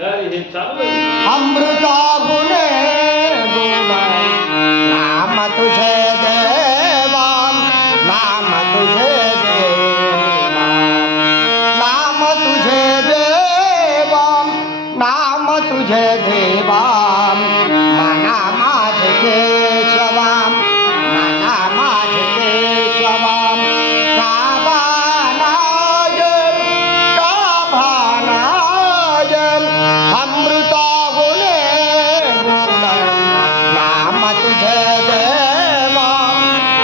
यार हे चालू आहे अमृता गुणे गुण नाम तुझे देवा नाम तुझे देवा नाम तुझे देवा नाम तुझे देवा अमृता गुण नाम तुझे देवा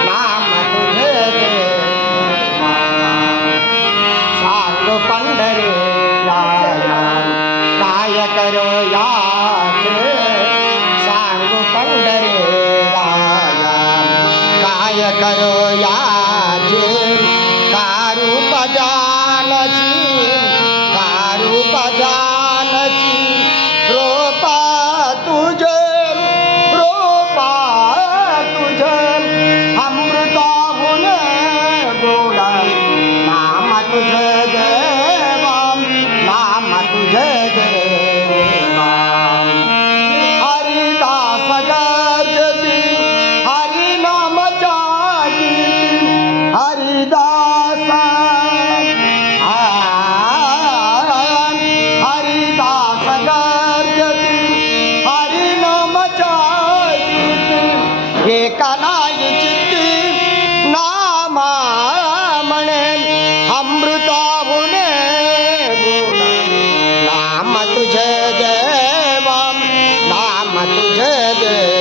नाम काय करो याचे सांग पंढरी काय करो याचे yeah.